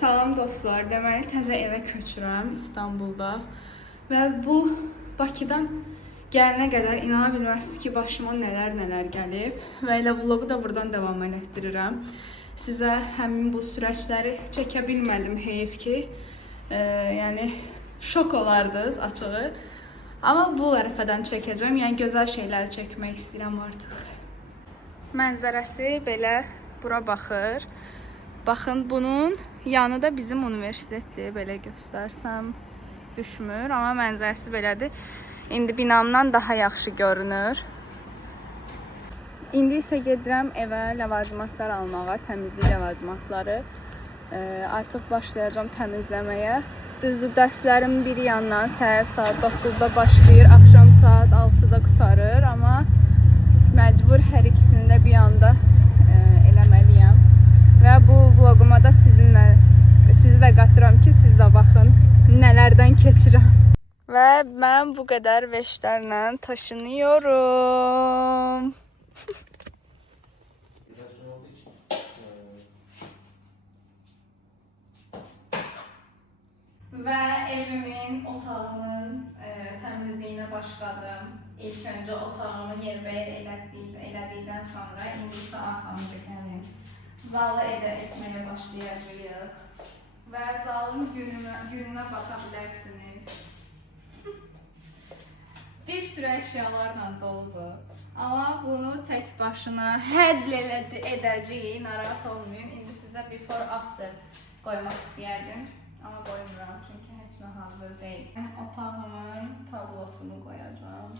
Salam dostlar, deməli təzə evə köçürəm İstanbulda və bu Bakıdan gələnə qədər inana bilməzsiniz ki, başıma nələr gəlib və elə vlogu da buradan davam etdirirəm. Sizə həmin bu sürəcləri çəkə bilmədim, heyif ki, yəni şok olardınız açığı. Amma bu ərəfədən çəkəcəm, yəni gözəl şeyləri çəkmək istəyirəm artıq. Mənzərəsi belə bura baxır. Baxın, bunun yanı da bizim universitetdir, belə göstərsəm düşmür, amma mənzərəsi belədir. İndi binamdan daha yaxşı görünür. İndi isə gedirəm evə ləvazimatlar almağa, təmizlik ləvazimatları. Artıq başlayacağım təmizləməyə. Düzdür, dərslərim bir yandan səhər saat 9-da başlayır, axşam saat 6-da qutarır, amma məcbur hər ikisini də bir anda eləməliyəm. Və bu vloguma da sizi də qatıram ki, siz də baxın nələrdən keçirəm. Və mən bu qədər veşlərlə taşınıyorum. Və evimin, otağımın təmizliyinə başladım. İlk öncə otağımı yerbəyer elədikdən sonra indi isə arxamda gəlim. Zalı etməyə başlayacağıq və zalın gününə baxa bilərsiniz. Bir sürü əşyalarla doludur. Amma bunu tək başına həll edəcəyik, narahat olmayın. İndi sizə before after qoymaq istəyərdim, amma qoymuram çünki heç nə hazır deyil. Otağımın tablosunu qoyacağım.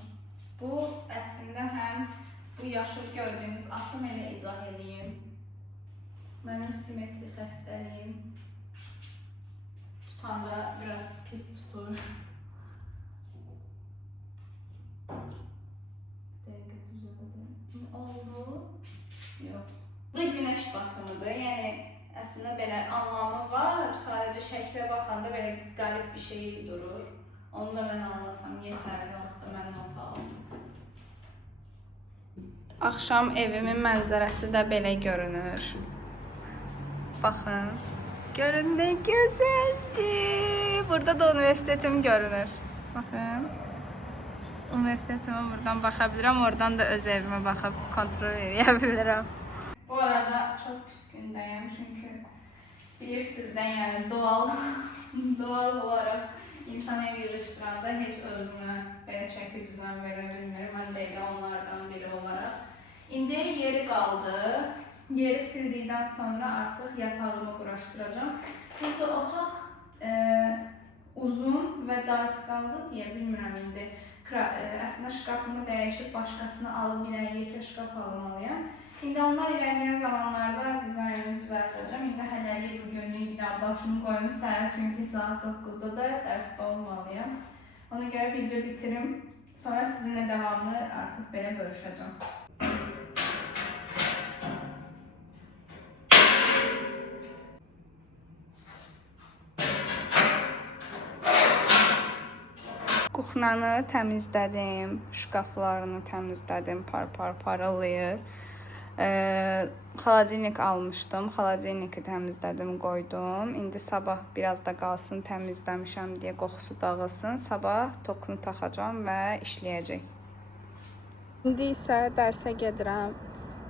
Bu əslində həm bu yaşıl gördüyünüz asım elə izah edeyim. Mənim simetri xəstəliyim tutanda biraz pis tutur. Oldu. Yox. Bu da günəş batımıdır. Yəni əslində belə anlamı var. Sadəcə şəklə baxanda belə qərib bir şey durur. Onu da mən anlasam yetərli olsa mənim otağım. Axşam evimin mənzərəsi də belə görünür. Baxın, görün nə gözəldir. Burada da universitetim görünür. Baxın, universitetime buradan baxa bilirəm, oradan da öz evimə baxıb kontrol edə bilirəm. Bu arada çox pis gündəyəm, çünki bilirsiniz də, yəni doğal olaraq insan ev yığışdıranda heç özünə belə çəki düzən verə bilmir. Mən də elə onlardan biri olaraq. İndi yeri qaldı. Yeri sildikdən sonra artıq yatağımı quraşdıracağım. Düzdür, otaq uzun və dar qaldı deyə bilmirəm indi. Əslində şkafımı dəyişib başqasını alıb bir yekə şkaf almalıyam. İndi onlar ilerleyen zamanlarda dizaynını düzəltəcəm. İndi hələlik bugünlük başımı qoyum səhər, çünki saat 9-da da dərsdə olmalıyam. Ona görə bircə bitirim. Sonra sizinlə devamlı artıq belə bölüşəcəm. Kuxnanı təmizlədim, şkaflarını təmizlədim, parılıyır. Xaladelnik almışdım, xaladelniki təmizlədim, qoydum. İndi sabah biraz da qalsın təmizləmişəm deyə qoxusu dağılsın. Sabah tokunu taxacam və işləyəcək. İndi isə dərsə gedirəm.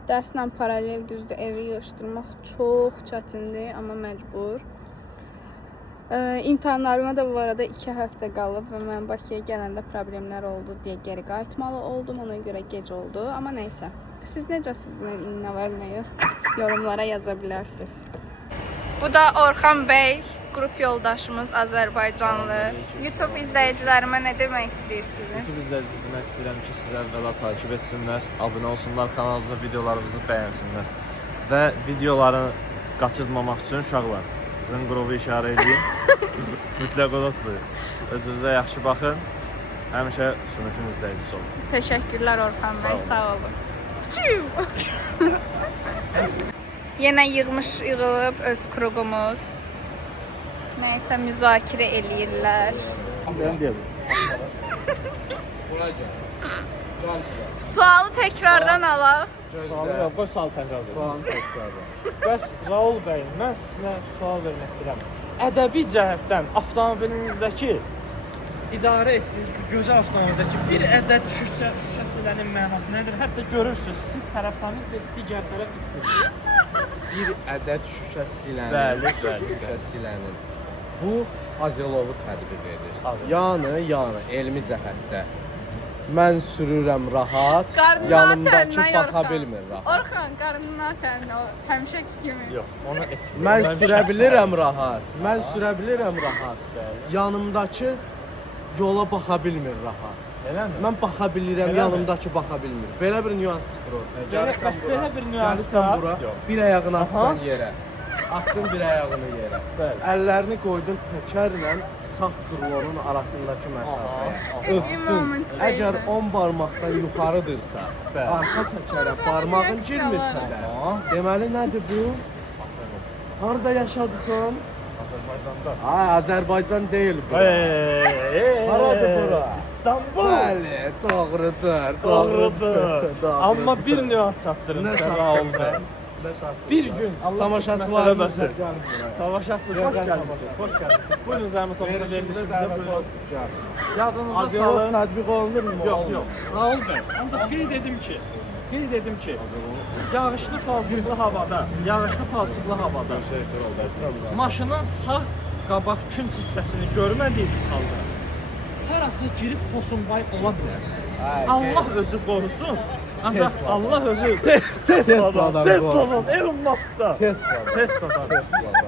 Dərslə paralel düzdür, evi yığışdırmaq çox çətindir, amma məcbur. İmtahanlarıma da bu arada 2 həftə qalıb və mən Bakıya gələndə problemlər oldu deyə geri qayıtmalı oldum. Ona görə gec oldu, amma neysə. Siz necəsiniz, nə var, nə yox? Yorumlara yaza bilərsiniz. Bu da Orxan bəy, qrup yoldaşımız, Azərbaycanlı. YouTube izləyicilərimə nə demək istəyirsiniz? YouTube izləyicilərimə demək istəyirəm ki, siz əvvəla takib etsinlər, abunə olsunlar, kanalımıza, videolarımızı bəyənsinlər. Və videoları qaçırmamaq üçün uşaqlar, zınqırovu işarə edin. Mütləq unutmayın. Özünüzə yaxşı baxın. Həmişə sürüşün izləyicisi olun. Təşəkkürlər Orxan bəy, sağ olun. Yenə yığılıb öz kruqumuz. Nəysə müzakirə eləyirlər. Sualı təkrardan alaq. Yox, qoy sual təkrar edin. Sualın təkrarı. Bəs Raul bəy, mən sizə sual vermək istəyirəm. Ədəbi cəhətdən avtomobilinizdəki idarə etdiyiniz bu gözəl avtomobildəki bir ədəd şüşəsilərin mənası nədir? Hətta görürsüz, siz tərəfdarınız digər tərəf itdir. Bir ədəd şüşə silənir. Bəli. Şüşə silənir. Bu Azilovu tətbiq edir. Azilovu. Yəni elmi cəhətdə mən sürürəm rahat, Qarnına yanımdakı atən, baxa Orxan. bilmir rahat. Orxan, qarnına atən o həmişəki kimi. Yox, onu et. Mən sürə bilirəm rahat. Mən sürə bilirəm rahat. Yanımdakı yola baxa bilmir rahat. Eləmi? Mən baxa bilirəm, Eləmi? yanımdakı baxa bilmir. Belə bir nüans çıxır ortaya. Gəlirsən bura. Belə bir nüans Gəlirsən var. bura, Yox. bir ayağını Aha. atsan yerə. Atdın bir ayağını yerə. Bəli. Əllərini qoydun təkərlə sağ krılonun arasındakı məsafəyə. Ölçdün. moment Əgər deyildi. 10 barmaqdan yuxarıdırsa, Bəli. arxa təkərə barmağın girmirsə də, deməli nədir bu? Harda yaşadısan? Azərbaycanda. Ay, Azərbaycan deyil bu. Haradır bura? İstanbul. Bəli, doğrudur. Doğrudur. Amma bir nüans çatdırın Nə sizə Raul bəy. Bir gün Allah Tamaşaçılarımız tamaşaçılar Tamaşaçılar xoş gəlmisiniz. Xoş gəlmisiniz. Buyurun zəhmət olmasa verilişimizə buyurun. Yadınıza Azərbaycan salın. tətbiq olunur mu? Yox, yox. Raul bəy, ancaq qeyd edim ki, yağışlı palçıqlı havada, maşının sağ qabaq künc hissəsini görmədiyiniz halda harası girib xosunbay ola bilərsiniz. Allah özü qorusun. Ancaq Allah özü Tesla'dan Tesla'dan, Elon Musk'dan, Tesla'dan.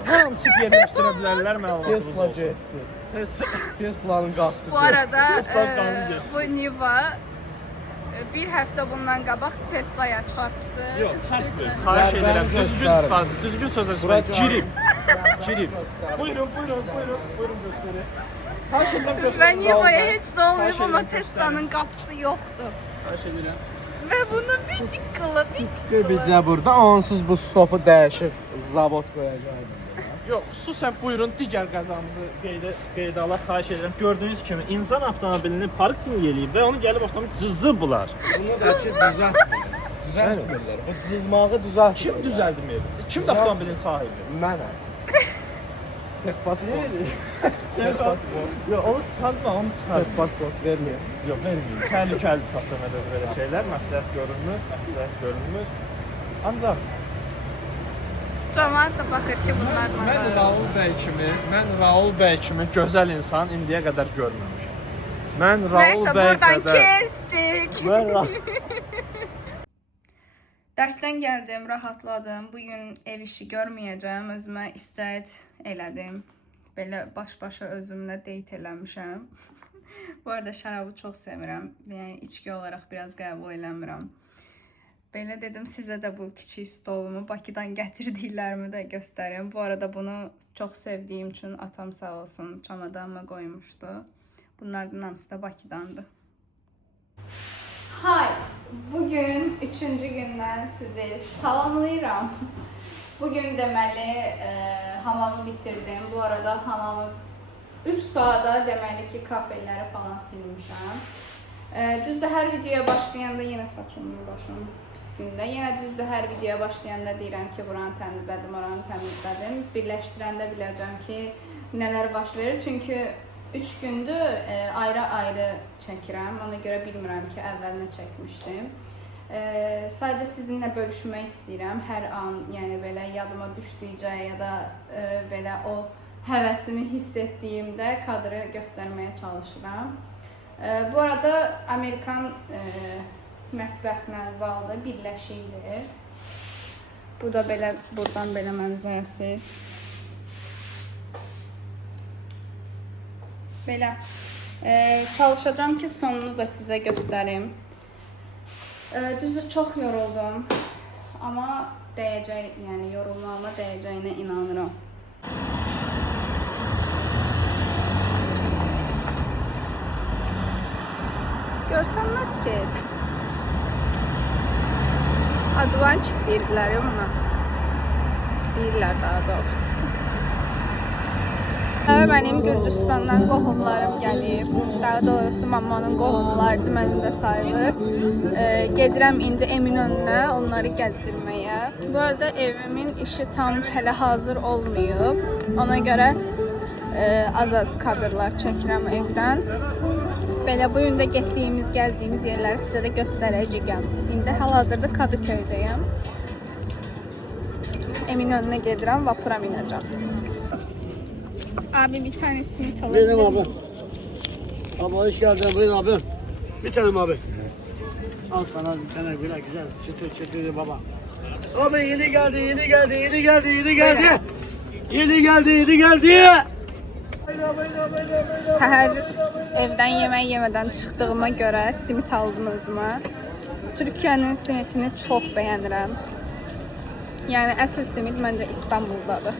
hamısı yerləşdirə bilərlər məlumatınız Tesla olsun. getdi. Tesla. Tesla'nın qapısı. Bu arada Tesla qanunu bu Niva bir həftə bundan qabaq Tesla'ya çarpdı. Yox, çarpmır. Türklər. Xahiş edirəm, Zərbənin düzgün göstərin. istifadə, düzgün sözlə istifadə. Girib. Buyurun göstərin. Xahiş edirəm Və göstərin. Niva'ya heç nə olmayıb, Xahiş amma edirəm, Tesla'nın qapısı yoxdur. Xahiş edirəm. Və bunu bitik qılıb, Bizə burada onsuz bu stopu dəyişib zavod qoyacaqdı. Yox, xüsusən buyurun digər qəzamızı qeydə alaq. Xahiş edirəm. Gördüyünüz kimi insan avtomobilini parkinq eləyib və onu gəlib avtomobil cızıblar. Bunu da ki düzəltmirlər. Bu cızmağı düzəltmirlər. Kim düzəldmir? Kimdir avtomobilin sahibi? Mənəm. Tek pasport. Yox, onu çıxartma, onu çıxart. Tek pasport vermir. Yox, verməyim. Təhlükəlidir səsləmədə belə şeylər, məsləhət görünmür. Ancaq Cəmaət də baxır ki, bunlarla mən Raul bəy kimi gözəl insan indiyə qədər görməmişəm. Mən Raul Nəysə, bəy buradan qədər kesdik. Mən Dərsdən gəldim, rahatladım. Bugün ev işi görməyəcəm, özümə istəyət elədim. Belə baş-başa özümlə date eləmişəm. Bu arada şərabı çox sevirəm. Yəni içki olaraq biraz qəbul eləmirəm. Belə dedim, sizə də bu kiçik stolumu Bakıdan gətirdiklərimi də göstərim. Bu arada bunu çox sevdiyim üçün atam sağ olsun çamadanıma qoymuşdu. Bunlardan hamısı da Bakıdandır. Hay, bugün 3-cü gündən sizi salamlayıram. Bugün deməli hamamı bitirdim. Bu arada hamamı 3 saata deməli ki kafelləri falan silmişəm. Düzdür, hər videoya başlayanda yenə saçımın başım pis gündə. Yenə düzdür, hər videoya başlayanda deyirəm ki, buranı təmizlədim, oranı təmizlədim. Birləşdirəndə biləcəm ki, nələr baş verir. Çünki 3 gündür ayrı-ayrı çəkirəm. Ona görə bilmirəm ki, əvvəlinə çəkmişdim. Sadəcə sizinlə bölüşmək istəyirəm. Hər an, yəni belə yadıma düşdükcə ya da belə o həvəsimi hiss etdiyimdə kadrı göstərməyə çalışıram. Bu arada Amerikan mətbəxlə zalda birləşikdir. Bu da belə, buradan belə mənzərəsi. Belə. Çalışacağım ki, sonunu da sizə göstərim. Düzdür, çox yoruldum. Amma dəyəcək, yəni yorulmağıma dəyəcəyinə inanıram. Görsənməz ki heç. Advançik deyirlər buna. Deyirlər daha doğrusu. mənim Gürcüstandan qohumlarım gəlib. Daha doğrusu mamanın qohumlarıdır, mənim də sayılır. Gedirəm indi Eminönünə onları gəzdirməyə. Bu arada evimin işi tam hələ hazır olmayıb. Ona görə az-az kadrlar çəkirəm evdən. Belə bu gün də getdiyimiz, gəzdiyimiz yerləri sizə də göstərəcəyəm. İndi hal-hazırda Kadıköydəyəm. Eminönünə gedirəm, vapura minəcəm. Abi bir tane simit alabilir Benim miyim? abi. Abi hoş geldin. Buyurun abi. Bir tanem abi. Al sana bir tane böyle güzel çıtır çıtır baba. Abi yeni geldi, yeni geldi, yeni geldi, yeni geldi. Yeni geldi, yeni geldi. Səhər evdən yemək yemədən çıxdığıma görə simit aldım özümə. Türkiyənin simitini çox bəyənirəm. Yəni əsl simit məncə İstanbuldadır.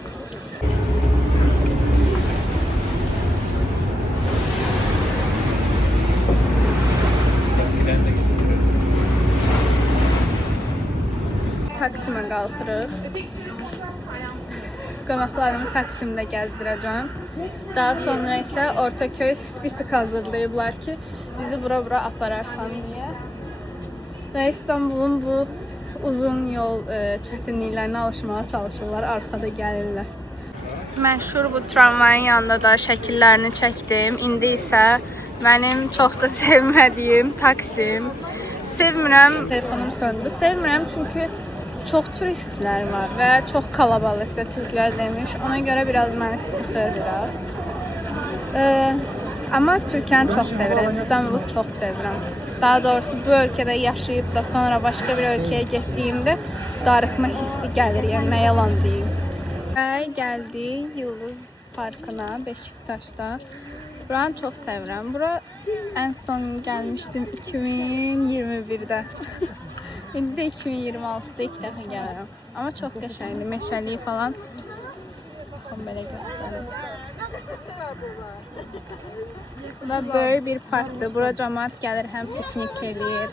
Taksimə qalxırıq. Qonaqlarımı Taksimdə gəzdirəcəm. Daha sonra isə Ortaköy spisik hazırlayıblar ki, bizi bura apararsan deyə. Və İstanbulun bu uzun yol çətinliklərinə alışmağa çalışırlar, arxada gəlirlər. Məşhur bu tramvayın yanında da şəkillərini çəkdim. İndi isə mənim çox da sevmədiyim Taksim. Sevmirəm, telefonum söndü. Sevmirəm çünki çox turistlər var və çox kalabalıqda türklər demiş. Ona görə biraz məni sıxır biraz. Amma Türkiyəni çox sevirəm, İstanbulu çox sevirəm. Daha doğrusu bu ölkədə yaşayıb da sonra başqa bir ölkəyə getdiyimdə darıxma hissi gəlir, yəni nə yalan deyim. Və gəldik Yıldız Parkına, Beşiktaşda. Buranı çox sevirəm. Bura ən son gəlmişdim 2021-də. İndi də 2026-da ilk dəfə gəlirəm. Amma çox qəşəngdir, meşəliyi falan. Baxın, belə göstərim. Və böyük bir parkdır. Bura cəmaət gəlir, həm piknik eləyir,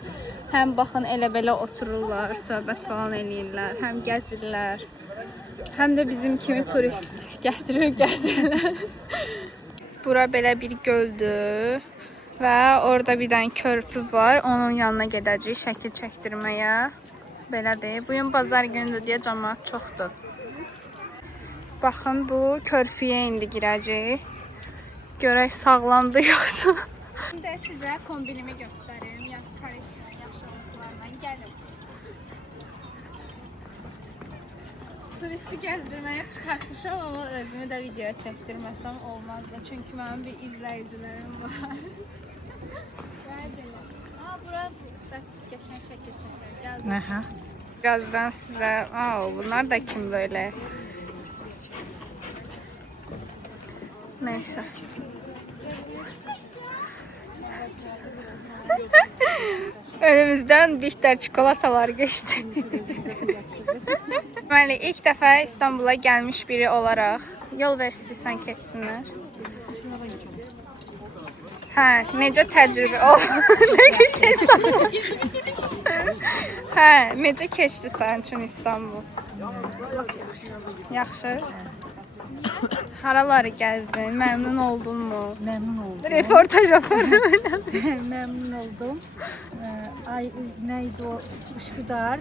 həm baxın elə belə otururlar, söhbət falan eləyirlər, həm gəzirlər. Həm də bizim kimi turist gətirib gəzirlər. Bura belə bir göldür. Və orada bir dənə körpü var. Onun yanına gedəcəyik şəkil çəkdirməyə. Belədir. Bu gün bazar günüdür deyə cəmaət çoxdur. Baxın, bu körpüyə indi girəcəyik. Görək sağlandı yoxsa. Şimdi sizə kombinimi göstərim. Koleksiyon yaşalıqlarla gəlin. Turisti gəzdirməyə çıxartmışam, amma özümü də video çəkdirməsəm olmazdı. Çünki mənim bir izləyicilərim var. Bura statik qəşəng şəkil çəkir. Gəldim. Birazdan sizə, bunlar da kim böyle? Neyse. Önümüzdən Bihter çikolatalar geçti. Deməli, ilk dəfə İstanbul'a gəlmiş biri olaraq yol ver istəyirsən keçsinlər. Hə, necə təcrübə nə şey sağlam. Hə, necə keçdi sənin üçün İstanbul? Yaxşı. Haraları gəzdin? Məmnun oldun mu? Memnun oldum. Reportaj yaparım. Memnun oldum. Ay neydi o? Üsküdar.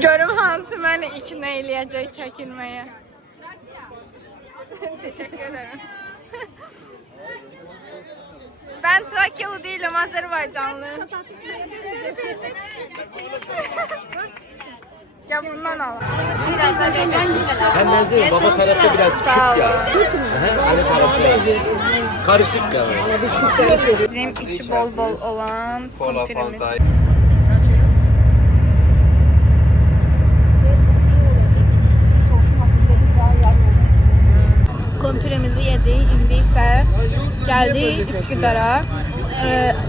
Görüm hansı məni ikna eləyəcək çəkilməyə. Teşekkür ederim. Ben Trakyalı değilim, Azerbaycanlı. Ya bundan al. Hem benziyor. Baba tarafı biraz küçük ya. Anne tarafı karışık ya. Bizim içi bol bol olan kumpirimiz. Kumpirimizi yedik. İndi isə gəldik Üsküdar'a.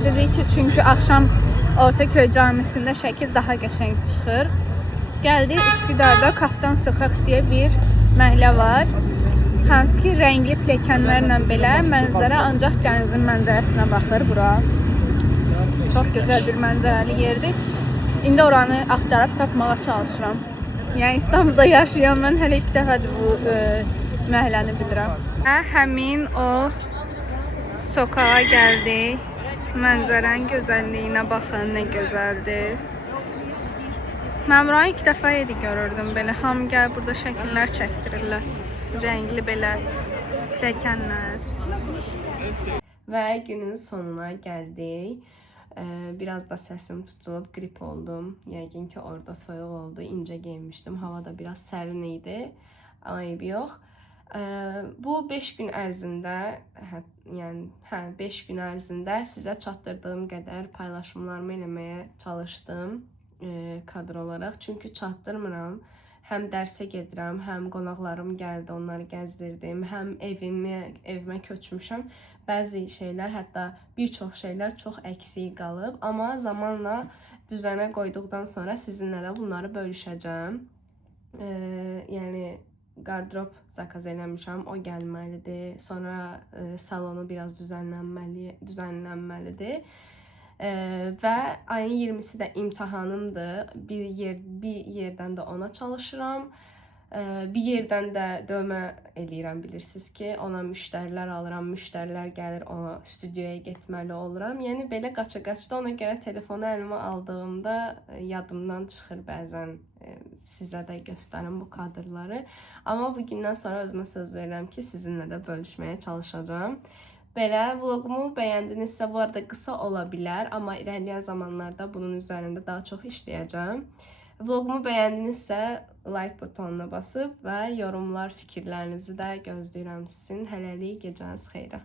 Dedik ki, çünkü akşam Ortaköy camisində şəkil daha qəşəng çıxır. Gəldik Üsküdar'da Kaftan Sokak diye bir məhəllə var. Hansı ki, rəngli pilləkənlərlə belə mənzərə ancaq dənizin mənzərəsinə baxır bura. Çox gözəl bir mənzərəli yerdir. İndi oranı axtarıb tapmağa çalışıram. Yəni İstanbulda yaşayan mən hələ ilk dəfədir bu məhəlləni bilirəm. Həmin o sokağa gəldik. Mənzərənin gözəlliyinə baxın, nə gözəldir. Mən buranı ilk dəfə idi görürdüm belə. Hamı gəl burada şəkillər çəkdirirlər. Rəngli belə pilləkənlər. Və günün sonuna gəldik. Biraz da səsim tutulub, qrip oldum. Yəqin ki, orada soyuq oldu. İncə geyinmişdim. Hava da biraz sərin idi. Amma eybi yox. Bu 5 gün ərzində, yəni 5 gün ərzində sizə çatdırdığım qədər paylaşımlarımı eləməyə çalışdım kadr olaraq. Çünki çatdırmıram. Həm dərsə gedirəm, həm qonaqlarım gəldi, onları gəzdirdim, həm evimə köçmüşəm. Bəzi şeylər, hətta bir çox şeylər çox əksik qalıb. Amma zamanla düzənə qoyduqdan sonra sizinlə də bunları bölüşəcəm. Yəni qardırop zakaz eləmişəm, o gəlməlidir. Sonra salonu biraz düzənlənməlidir. Və ayın 20-si də imtahanımdır. Bir yerdən də ona çalışıram. Bir yerdən də dövmə eləyirəm, bilirsiniz ki, ona müştərilər alıram, müştərilər gəlir, ona stüdiyaya getməli oluram. Yəni belə qaça-qaçda, ona görə telefonu əlimə aldığımda yadımdan çıxır bəzən sizə də göstərim bu kadrları. Amma bugündən sonra özümə söz verirəm ki, sizinlə də bölüşməyə çalışacağım. Belə vlogumu bəyəndinizsə, bu arada qısa ola bilər, amma irəliləyən zamanlarda bunun üzərində daha çox işləyəcəm. Vlogumu bəyəndinizsə, like butonuna basıb və yorumlar, fikirlərinizi də gözləyirəm sizin. Hələlik gecəniz xeyrə.